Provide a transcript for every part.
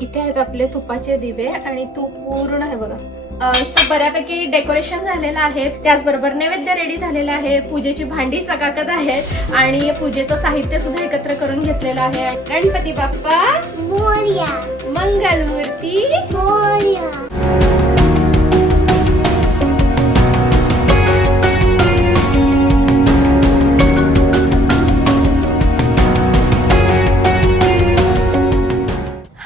इथे आहेत आपले तुपाचे दिवे आणि तूप पूर्ण आहे बघा. सो बऱ्यापैकी डेकोरेशन झालेलं आहे. त्याचबरोबर नैवेद्य रेडी झालेलं आहे. पूजेची भांडी चकाकत आहेत आणि पूजेचं साहित्य सुद्धा एकत्र करून घेतलेलं आहे. गणपती बाप्पा मोर्या. मंगलमूर्ती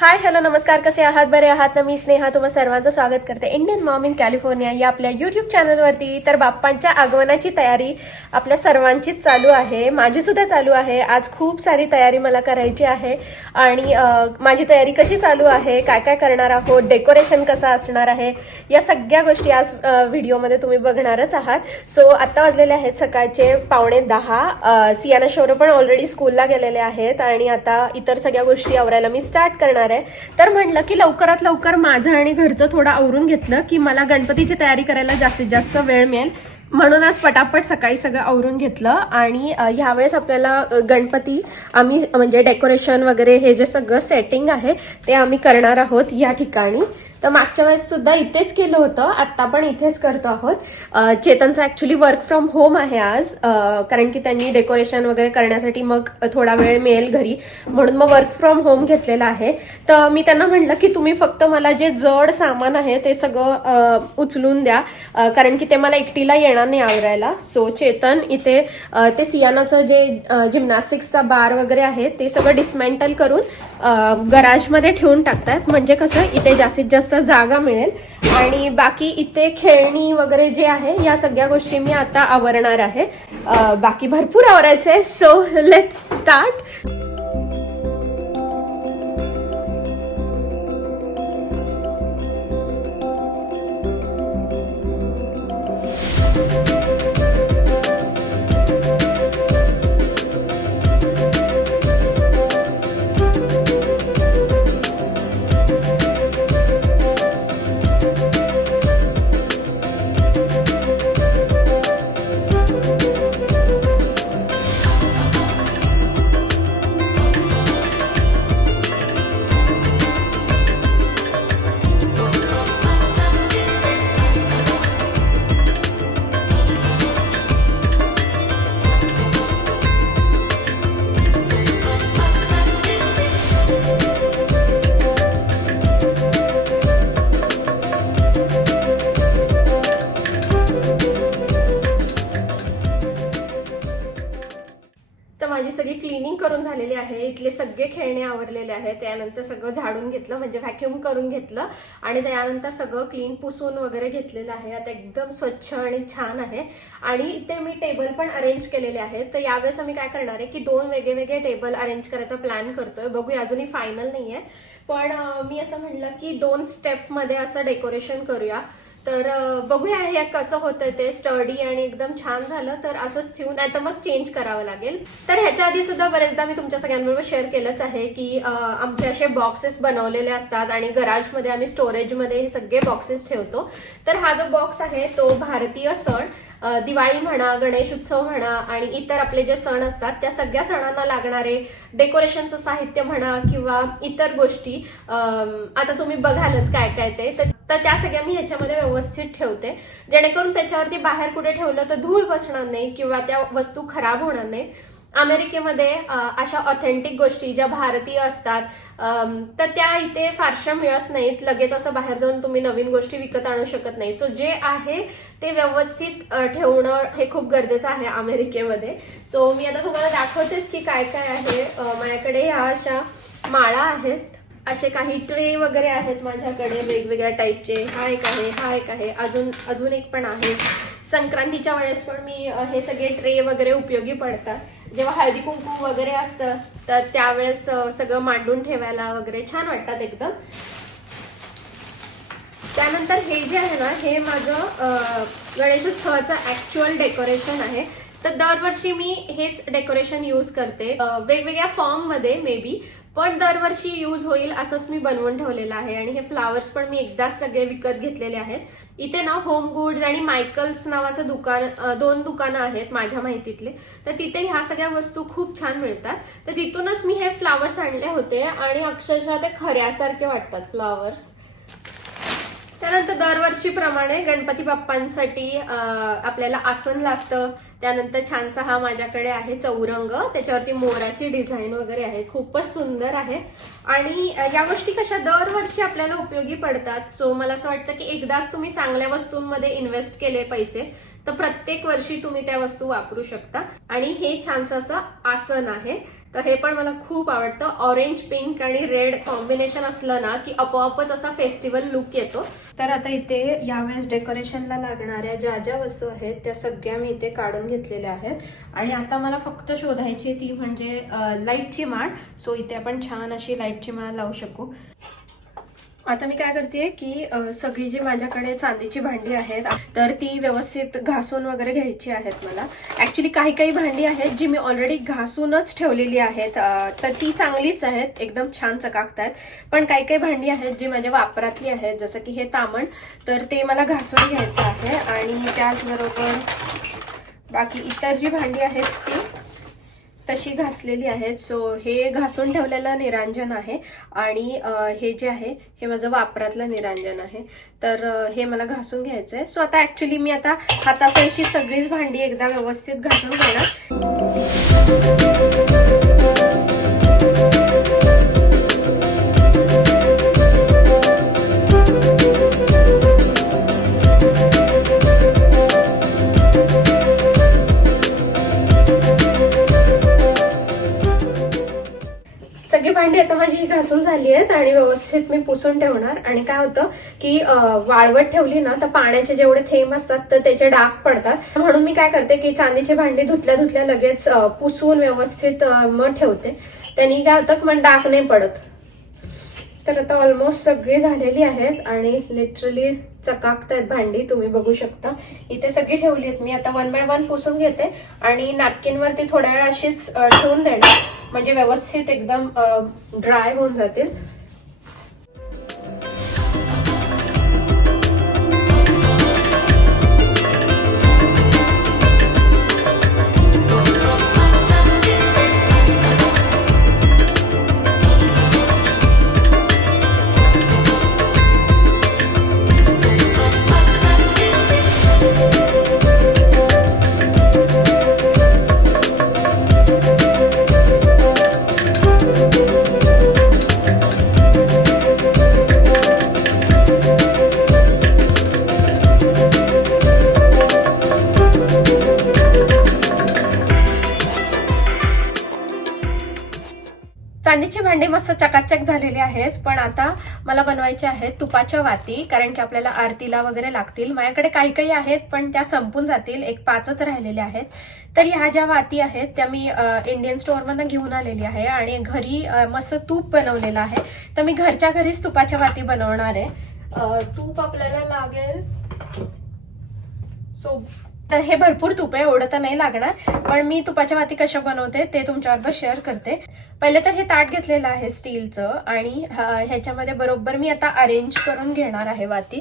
हाय हॅलो नमस्कार. कसे आहात? बरे आहात ना? मी स्नेहा. तुम्हा सर्वांचं स्वागत करते इंडियन मॉम इन कॅलिफोर्निया या आपल्या युट्यूब चॅनलवरती. तर बाप्पांच्या आगमनाची तयारी आपल्या सर्वांचीच चालू आहे. माझी सुद्धा चालू आहे. आज खूप सारी तयारी मला करायची आहे. आणि माझी तयारी कशी चालू आहे? काय काय करणार आहोत? डेकोरेशन कसं असणार आहे? या सगळ्या गोष्टी आज व्हिडिओमध्ये तुम्ही बघणारच आहात. सो आत्ता वाजलेले आहेत सकाळचे पावणे दहा. सियाना शोरो पण ऑलरेडी स्कूलला गेलेले आहेत. आणि आता इतर सगळ्या गोष्टी आवरायला मी स्टार्ट करणार आहे. तर म्हटलं की लवकरात लवकर माझं आणि घरचं थोडं आवरून घेतलं की मला गणपतीची तयारी करायला जास्तीत जास्त वेळ मिळेल. म्हणून आज पटापट सकाळी सगळं आवरून घेतलं आणि ह्यावेळेस आपल्याला गणपती आम्ही म्हणजे डेकोरेशन वगैरे हे जे सगळं सेटिंग आहे ते आम्ही करणार आहोत या ठिकाणी. तर मागच्या वेळेस सुद्धा इथेच केलं होतं. आत्ता पण इथेच करतो आहोत. चेतनचा चेतनचं ऍक्च्युली वर्क फ्रॉम होम आहे आज. कारण की त्यांनी डेकोरेशन वगैरे करण्यासाठी मग थोडा वेळ मिळेल घरी. म्हणून मग वर्क फ्रॉम होम घेतलेला आहे. तर मी त्यांना म्हटलं की तुम्ही फक्त मला जे जड सामान आहे ते सगळं उचलून द्या. कारण की ते मला एकटीला येणार नाही आवरायला. सो चेतन इथे ते सियानाचं जे जिम्नॅस्टिक्सचा बार वगैरे आहे ते सगळं डिस्मेंटल करून गराजमध्ये ठेवून टाकतात म्हणजे कसं इथे जास्तीत जास्त जागा मिळेल. आणि बाकी इथे खेळणी वगैरे जे आहे या सगळ्या गोष्टी मी आता आवरणार आहे. बाकी भरपूर आवरायचं आहे. सो लेट स्टार्ट तर आवरलेले त्यानंतर सगळं झाडून घेतलं म्हणजे व्हॅक्युम करून घेतलं. आणि त्यानंतर सगळं क्लीन पुसून वगैरे घेतलेलं आहे. आता एकदम स्वच्छ आणि छान आहे. आणि इथे मी टेबल पण अरेंज केलेले आहेत. तर यावेळेस आम्ही काय करणार आहे की दोन वेगळे वेगळे टेबल अरेंज करायचा प्लॅन करतोय. बघूया अजूनही फायनल नाहीये. पण मी असं म्हटलं की दोन स्टेपमध्ये असं डेकोरेशन करूया. तर बघूया हे कसं होतं ते. स्टडी आणि एकदम छान झालं तर असंच ठेवून नाही तर मग चेंज करावं लागेल. तर ह्याच्या आधी सुद्धा बरेचदा मी तुमच्या सगळ्यांबरोबर शेअर केलंच आहे की आमचे असे बॉक्सेस बनवलेले असतात आणि गराजमध्ये आम्ही स्टोरेजमध्ये हे सगळे बॉक्सेस ठेवतो. तर हा जो बॉक्स आहे तो भारतीय सण. दिवाळी म्हणा गणेश उत्सव म्हणा आणि इतर आपले जे सण असतात त्या सगळ्या सणांना लागणारे डेकोरेशनचं साहित्य म्हणा किंवा इतर गोष्टी आता तुम्ही बघालच काय काय ते. तर तर त्या सगळ्या मी ह्याच्यामध्ये व्यवस्थित ठेवते. जेणेकरून त्याच्यावरती बाहेर कुठे ठेवलं तर धूळ बसणार नाही किंवा त्या वस्तू खराब होणार नाही. अमेरिकेमध्ये अशा ऑथेंटिक गोष्टी ज्या भारतीय असतात तर त्या इथे फारशा मिळत नाहीत. लगेच असं बाहेर जाऊन तुम्ही नवीन गोष्टी विकत आणू शकत नाही. सो जे आहे ते व्यवस्थित ठेवणं हे खूप गरजेचं आहे अमेरिकेमध्ये. सो मी आता तुम्हाला दाखवतेच की काय काय आहे माझ्याकडे ह्या अशा माळा आहेत. असे काही ट्रे वगैरे आहेत माझ्याकडे वेगवेगळ्या टाईपचे हा एक आहे हा एक आहे. अजून अजून एक पण आहे. संक्रांतीच्या वेळेस पण मी हे सगळे ट्रे वगैरे उपयोगी पडतात. जेव्हा हळदी कुंकू वगैरे असतं तर त्यावेळेस सगळं मांडून ठेवायला वगैरे छान वाटतात एकदम. त्यानंतर हे जे आहे ना हे माझं गणेशोत्सवाचं ऍक्च्युअल डेकोरेशन आहे. तर दरवर्षी मी हेच डेकोरेशन यूज करते. वेगवेगळ्या फॉर्ममध्ये मे बी पण दरवर्षी यूज होईल असंच मी बनवून ठेवलेलं आहे. आणि हे फ्लावर्स पण मी एकदाच सगळे विकत घेतलेले आहेत. इथे ना होम गुड्स आणि मायकल्स नावाचं दुकान दोन दुकानं आहेत माझ्या माहितीतले. तर तिथे ह्या सगळ्या वस्तू खूप छान मिळतात. तर तिथूनच मी हे फ्लावर्स आणले होते. आणि अक्षरशः ते खऱ्यासारखे वाटतात फ्लावर्स दरवर्षीप्रमाणे गणपती बाप्पांसाठी आपल्याला आसन लागतं. त्यानंतर छानसा हा माझ्याकडे आहे चौरंग. त्याच्यावरती मोराची डिझाईन वगैरे आहे. खूपच सुंदर आहे. आणि या गोष्टी कशा दरवर्षी आपल्याला उपयोगी पडतात? सो मला असं वाटतं की एकदाच तुम्ही चांगल्या वस्तूंमध्ये इन्व्हेस्ट केले पैसे तर प्रत्येक वर्षी तुम्ही त्या वस्तू वापरू शकता. आणि हे छानसं असं आसन आहे. तर हे पण मला खूप आवडतं. ऑरेंज पिंक आणि रेड कॉम्बिनेशन असलं ना की आपोआपच असा फेस्टिवल लुक येतो. तर आता इथे यावेळेस डेकोरेशनला लागणाऱ्या ज्या ज्या वस्तू आहेत त्या सगळ्या मी इथे काढून घेतलेल्या आहेत. आणि आता मला फक्त शोधायची ती म्हणजे लाईटची माळ. सो इथे आपण छान अशी लाईटची माळ लावू शकू. आता मी काय करते की सगळी जी माझ्याकडे चांदीची भांडी आहेत तर ती व्यवस्थित घासून वगैरे घ्यायची आहेत मला. ऍक्च्युली काही काही भांडी आहेत जी मी ऑलरेडी घासूनच ठेवलेली आहेत. तर ती चांगलीच आहेत एकदम छान चकाकतात. पण काही काही भांडी आहेत जी माझ्या वापरातली आहेत जसं की हे तामण तर ते मला घासून घ्यायचं आहे. आणि त्याचबरोबर बाकी इतर जी भांडी आहेत ती तशी घासलेली आहेत. सो हे घासून ठेवलेलं निरांजन आहे. आणि हे जे आहे हे माझं वापरातलं निरांजन आहे. तर हे मला घासून घ्यायचं आहे सो आता ऍक्च्युली मी आता हातासारशी सगळीच भांडी एकदा व्यवस्थित घासून घेणार. व्यवस्थित मी पुसून ठेवणार. आणि काय होतं की वाळवत ठेवली ना तर पाण्याचे जेवढे थेंब असतात तर त्याचे डाग पडतात. म्हणून मी काय करते की चांदीची भांडी धुतल्या धुतल्या लगेच पुसून व्यवस्थित मग ठेवते. त्यांनी काय होतं की मग डाग नाही पडत. तर आता ऑलमोस्ट सगळी झालेली आहेत आणि लिटरली चकाकतायत भांडी तुम्ही बघू शकता. इथे सगळी ठेवली आहेत. मी आता वन बाय वन पुसून घेते आणि नॅपकिनवरती थोड्या वेळ अशीच ठेवून देणार. म्हणजे व्यवस्थित एकदम ड्राय होऊन जातील. आहेच पण आता मला बनवायचे आहेत तुपाच्या वाती कारण की आपल्याला आरतीला वगैरे लागतील. माझ्याकडे काही काही आहेत पण त्या संपून जातील. एक पाचच राहिलेल्या आहेत. तर ह्या ज्या वाती आहेत त्या मी इंडियन स्टोअरमधनं घेऊन आलेली आहे आणि घरी मस्त तूप बनवलेलं आहे. तर मी घरच्या घरीच तुपाच्या वाती बनवणार आहे. तूप आपल्याला लागेल. सो तर हे भरपूर तूप आहे एवढं तर नाही लागणार पण मी तुपाच्या वाती कशा बनवते ते तुमच्याबरोबर शेअर करते. पहिले तर हे ताट घेतलेलं आहे स्टीलचं आणि ह्याच्यामध्ये बरोबर मी आता अरेंज करून घेणार आहे वाती.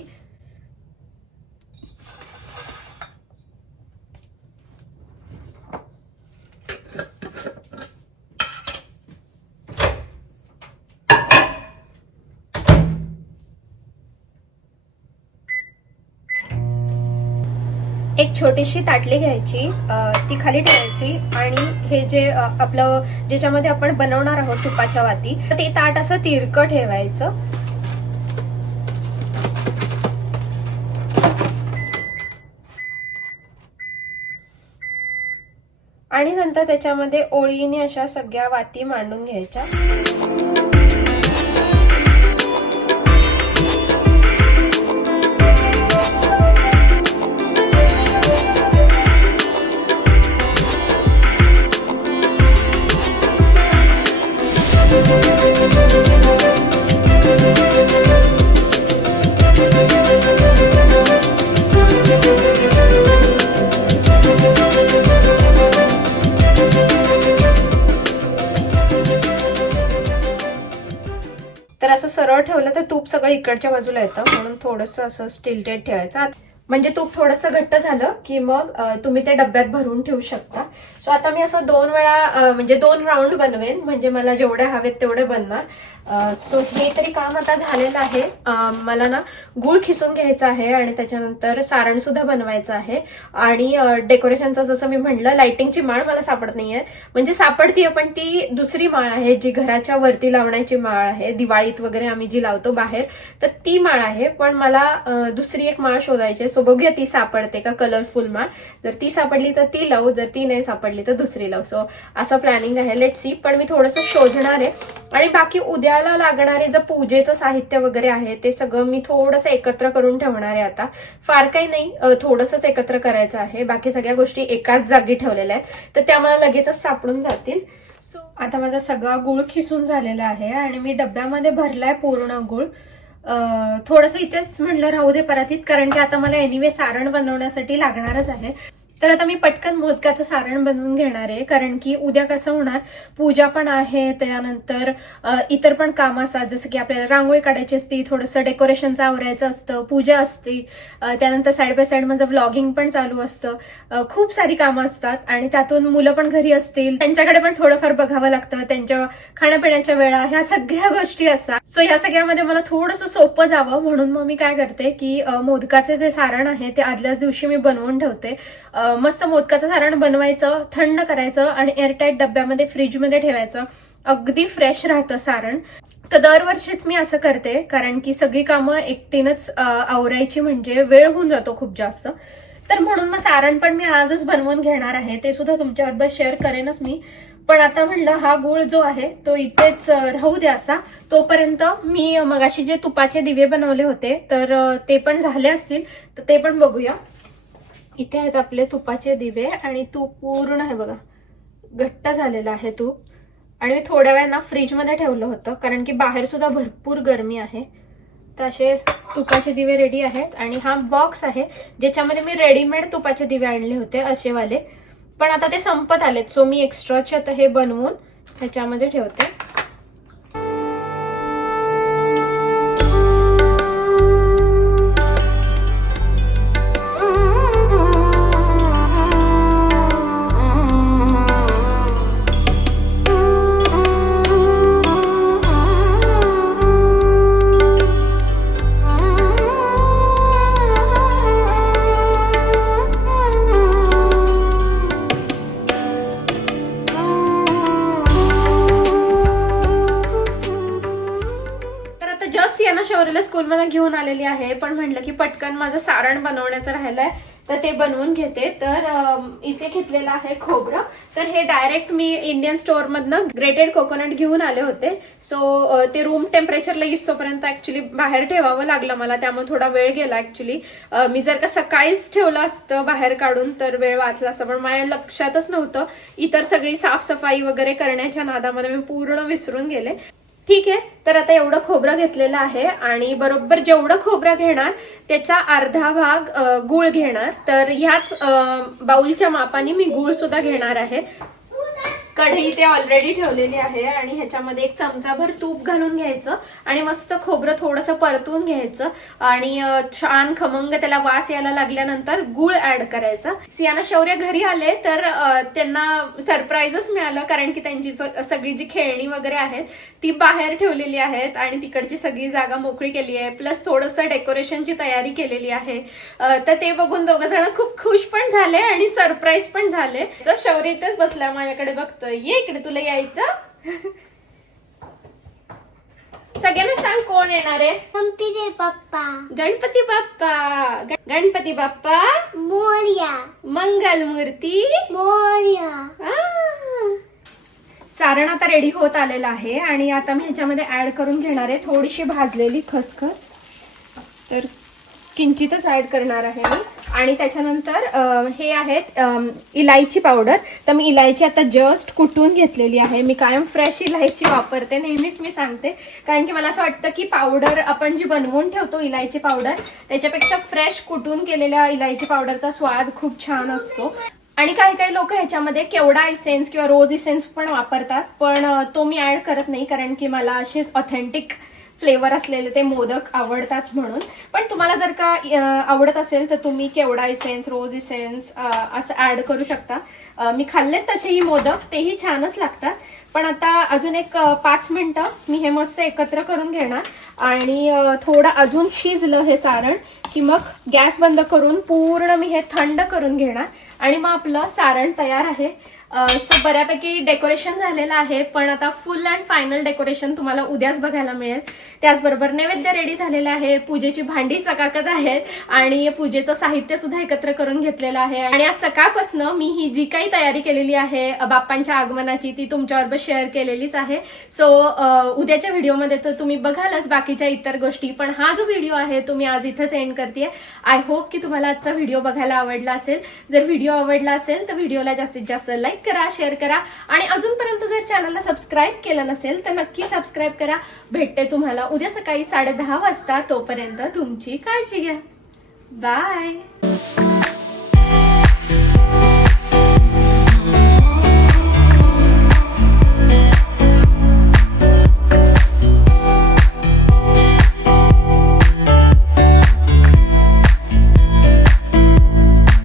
छोटीशी ताटली घ्यायची ती खाली ठेवायची आणि हे जे आपलं ज्याच्यामध्ये आपण बनवणार आहोत तुपाच्या वाती तर ते ताट असं तिरकं ठेवायचं. आणि नंतर त्याच्यामध्ये ओळीने अशा सगळ्या वाती मांडून घ्यायच्या. ते तूप सगळं इकडच्या बाजूला येतं. म्हणून थोडंसं असं स्टिल्टेड ठेवायचं. म्हणजे तूप थोडंसं घट्ट झालं की मग तुम्ही ते डब्यात भरून ठेवू शकता. सो आता मी असं दोन वेळा म्हणजे दोन राऊंड बनवेन. म्हणजे मला जेवढे हवेत तेवढे बनणार. सो हे तरी काम आता झालेलं आहे. मला ना गुळ खिसून घ्यायचा आहे आणि त्याच्यानंतर सारण सुद्धा बनवायचं आहे. आणि डेकोरेशनचं जसं मी म्हणलं लाइटिंगची माळ मला सापडत नाहीये. म्हणजे सापडतीये पण ती दुसरी माळ आहे जी घराच्या वरती लावण्याची माळ आहे. दिवाळीत वगैरे आम्ही जी लावतो बाहेर तर ती माळ आहे. पण मला दुसरी एक माळ शोधायची सो बघूया ती सापडते का कलरफुल माळ. जर ती सापडली तर ती लावू जर ती नाही सापडली तर दुसरी लावू. सो असं प्लॅनिंग आहे. लेट सी पण मी थोडंसं शोधणार आहे. आणि बाकी उद्या उद्याला लागणारे जे पूजेचं साहित्य वगैरे आहे ते सगळं मी थोडंसं एकत्र करून ठेवणार आहे आता. फार काही नाही थोडंसंच एकत्र करायचं आहे. बाकी सगळ्या गोष्टी एकाच जागी ठेवलेल्या आहेत. तर त्या मला लगेचच सापडून जातील. सो आता माझा सगळा गुळ खिसून झालेला आहे आणि मी डब्यामध्ये भरलाय पूर्ण गुळ. थोडंसं इथेच म्हणलं राहू दे परातीत. कारण की आता मला एनिवे सारण बनवण्यासाठी लागणारच आहे. तर आता मी पटकन मोदकाचं सारण बनवून घेणार आहे कारण की उद्या कसं होणार? पूजा पण आहे त्यानंतर इतर पण कामं असतात जसं की आपल्याला रांगोळी काढायची असती थोडंसं डेकोरेशनचं आवरायचं असतं पूजा असते त्यानंतर साईड बाय साईड माझं व्लॉगिंग पण चालू असतं खूप सारी कामं असतात आणि त्यातून मुलं पण घरी असतील त्यांच्याकडे पण थोडंफार बघावं लागतं त्यांच्या खाण्यापिण्याच्या वेळा ह्या सगळ्या गोष्टी असतात. सो ह्या सगळ्यामध्ये मला थोडंसं सोपं जावं म्हणून मग मी काय करते की मोदकाचे जे सारण आहे ते आदल्याच दिवशी मी बनवून ठेवते. मस्त मोदकाचं सारण बनवायचं थंड करायचं आणि एअरटाईट डब्यामध्ये फ्रीजमध्ये ठेवायचं. अगदी फ्रेश राहतं सारण. तर दरवर्षीच मी असं करते कारण की सगळी कामं एकटीनंच आवरायची म्हणजे वेळ होऊन जातो खूप जास्त. तर म्हणून मग सारण पण मी आजच बनवून घेणार आहे ते सुद्धा तुमच्याबरोबर शेअर करेनच मी. पण आता म्हणलं हा गुळ जो आहे तो इथेच राहू द्या असा. तोपर्यंत मी मगाशी जे तुपाचे दिवे बनवले होते तर ते पण झाले असतील तर ते पण बघूया. इथे आहेत आपले तुपाचे दिवे आणि तूप पूर्ण आहे बघा. घट्ट झालेलं आहे तूप. आणि मी थोड्या वेळा ना फ्रीजमध्ये ठेवलं होतं कारण की बाहेर सुद्धा भरपूर गरमी आहे. तर असे तुपाचे दिवे रेडी आहेत आणि हा बॉक्स आहे ज्याच्यामध्ये मी रेडीमेड तुपाचे दिवे आणले होते असेवाले. पण आता ते संपत आलेत सो मी एक्स्ट्राचे आता हे बनवून ह्याच्यामध्ये ठेवते. स्कूलमध्ये घेऊन आलेली आहे पण म्हटलं की पटकन माझं सारण बनवण्याचं राहिलंय तर ते बनवून घेते. तर इथे घेतलेलं आहे खोबरं. तर हे डायरेक्ट मी इंडियन स्टोअर मधनं ग्रेटेड कोकोनट घेऊन आले होते. सो ते रूम टेम्परेचरला इसतोपर्यंत ऍक्च्युली बाहेर ठेवावं लागलं मला. त्यामुळे थोडा वेळ गेला ऍक्च्युली मी जर का सकाळीच ठेवलं असतं बाहेर काढून तर वेळ वाचला असतं. पण माझ्या लक्षातच नव्हतं. इतर सगळी साफसफाई वगैरे करण्याच्या नादामध्ये मी पूर्ण विसरून गेले. ठीक आहे तर आता एवढं खोबरं घेतलेलं आहे आणि बरोबर जेवढं खोबरं घेणार त्याचा अर्धा भाग गूळ गुळ घेणार. तर ह्याच बाऊलच्या बाउलच्या मापाने मी गुळ सुद्धा घेणार आहे. कढई ते ऑलरेडी ठेवलेली आहे आणि ह्याच्यामध्ये एक चमचाभर तूप घालून घ्यायचं आणि मस्त खोबरं थोडंसं परतून घ्यायचं. आणि छान खमंग त्याला वास यायला लागल्यानंतर गुळ ऍड करायचा. सियाना शौर्य घरी आले तर त्यांना सरप्राईजच मिळालं कारण की त्यांची सगळी जी खेळणी वगैरे आहेत ती बाहेर ठेवलेली आहेत आणि तिकडची सगळी जागा मोकळी केली आहे. प्लस थोडंसं डेकोरेशनची तयारी केलेली आहे. तर ते बघून दोघं जण खूप खुश पण झाले आणि सरप्राईज पण झाले. शौर्य इथेच बसला माझ्याकडे बघतोय ये इकडे तुला यायचं. सगळ्यांना सांग कोण येणार आहे? गणपती बाप्पा गणपती बाप्पा. गणपती बाप्पा. मोर्या. मंगल मूर्ती मोर्या. सारण आता रेडी होत आलेलं आहे आणि आता मी ह्याच्यामध्ये ऍड करून घेणार आहे. थोडीशी भाजलेली खसखस. तर किंचितच ऍड करणार आहे मी. आणि त्याच्यानंतर हे आहेत इलायची पावडर तर मी इलायची आता जस्ट कुटून घेतलेली आहे. मी कायम फ्रेश इलायची वापरते. नेहमीच मी सांगते. कारण की मला असं वाटतं की पावडर आपण जी बनवून ठेवतो इलायची पावडर त्याच्यापेक्षा फ्रेश कुटून केलेल्या इलायची पावडरचा स्वाद खूप छान असतो. आणि काही काही लोक ह्याच्यामध्ये केवडा इसेन्स किंवा रोज इसेन्स पण वापरतात. पण तो मी ऍड करत नाही. कारण की मला अशीच ऑथेंटिक फ्लेवर असलेले ते मोदक आवडतात म्हणून. पण तुम्हाला जर का आवडत असेल तर तुम्ही केवडा इसेन्स रोज इसेन्स असं ऍड करू शकता. मी खाल्लेत तसेही मोदक तेही छानच लागतात. पण आता अजून एक पाच मिनटं मी हे मस्त एकत्र करून घेणार. आणि थोडं अजून शिजलं हे सारण की मग गॅस बंद करून पूर्ण मी हे थंड करून घेणार. आणि मग आपलं सारण तयार आहे. सो बऱ्यापैकी डेकोरेशन झालेलं आहे पण आता फुल अँड फायनल डेकोरेशन तुम्हाला उद्याच बघायला मिळेल. त्याचबरोबर नैवेद्य रेडी झालेलं आहे पूजेची भांडी चकाकत आहेत आणि पूजेचं साहित्य सुद्धा एकत्र करून घेतलेलं आहे. आणि आज सकाळपासून मी ही जी काही तयारी केलेली आहे बाप्पांच्या आगमनाची ती तुमच्याबरोबर शेअर केलेलीच आहे. सो उद्याच्या व्हिडिओमध्ये तर तुम्ही बघालच बाकीच्या इतर गोष्टी पण हा जो व्हिडिओ आहे तो मी आज इथंच एंड करते आय होप की तुम्हाला आजचा व्हिडिओ बघायला आवडला असेल. जर व्हिडिओ आवडला असेल तर व्हिडिओला जास्तीत जास्त लाईक करा शेअर करा. आणि अजूनपर्यंत जर चॅनलला सबस्क्राईब केलं नसेल तर नक्की सबस्क्राईब करा. भेटते तुम्हाला उद्या सकाळी साडे दहा वाजता. तोपर्यंत तुमची काळजी घ्या. बाय